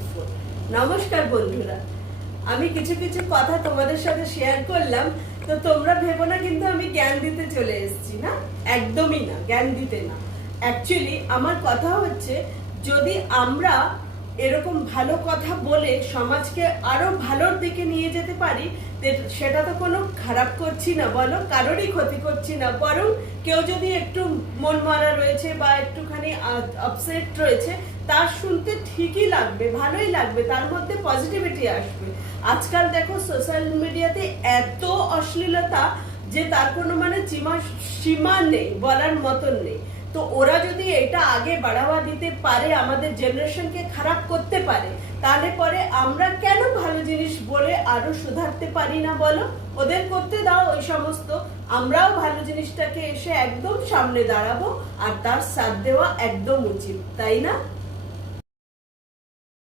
Headphone. নমস্কার বন্ধুরা, আমি কিছু কিছু কথা তোমাদের সাথে শেয়ার করলাম, তো তোমরা ভেবো না কিন্তু আমি জ্ঞান দিতে চলে এসেছি, না, একদমই না, জ্ঞান দিতে না। অ্যাকচুয়ালি আমার কথা হচ্ছে, যদি আমরা এরকম ভালো কথা বলে সমাজকে আরো ভালোর দিকে নিয়ে যেতে পারি, সেটা তো কোনো খারাপ করছি না, বলো, কারোরই ক্ষতি করছি না। বরং কেউ যদি একটু মন মারা রয়েছে বা একটুখানি আপসেট রয়েছে, তার শুনতে ঠিকই লাগবে, ভালোই লাগবে, তার মধ্যে পজিটিভিটি আসবে। আজকাল দেখো সোশ্যাল মিডিয়াতে এত অশ্লীলতা যে তার কোনো মানে সীমা নেই, বলার মতন নেই। তো ওরা যদি এটা আগে বাড়াওয়া দিতে পারে, আমাদের জেনারেশনকে খারাপ করতে পারে, তাহলে পরে আমরা কেন ভালো জিনিস বলে আরো সুধারতে পারি না, বলো? ওদের করতে দাও ওই সমস্ত, আমরাও ভালো জিনিসটাকে এসে একদম সামনে দাঁড়াবো, আর তার সাথ দেওয়া একদম উচিত, তাই না?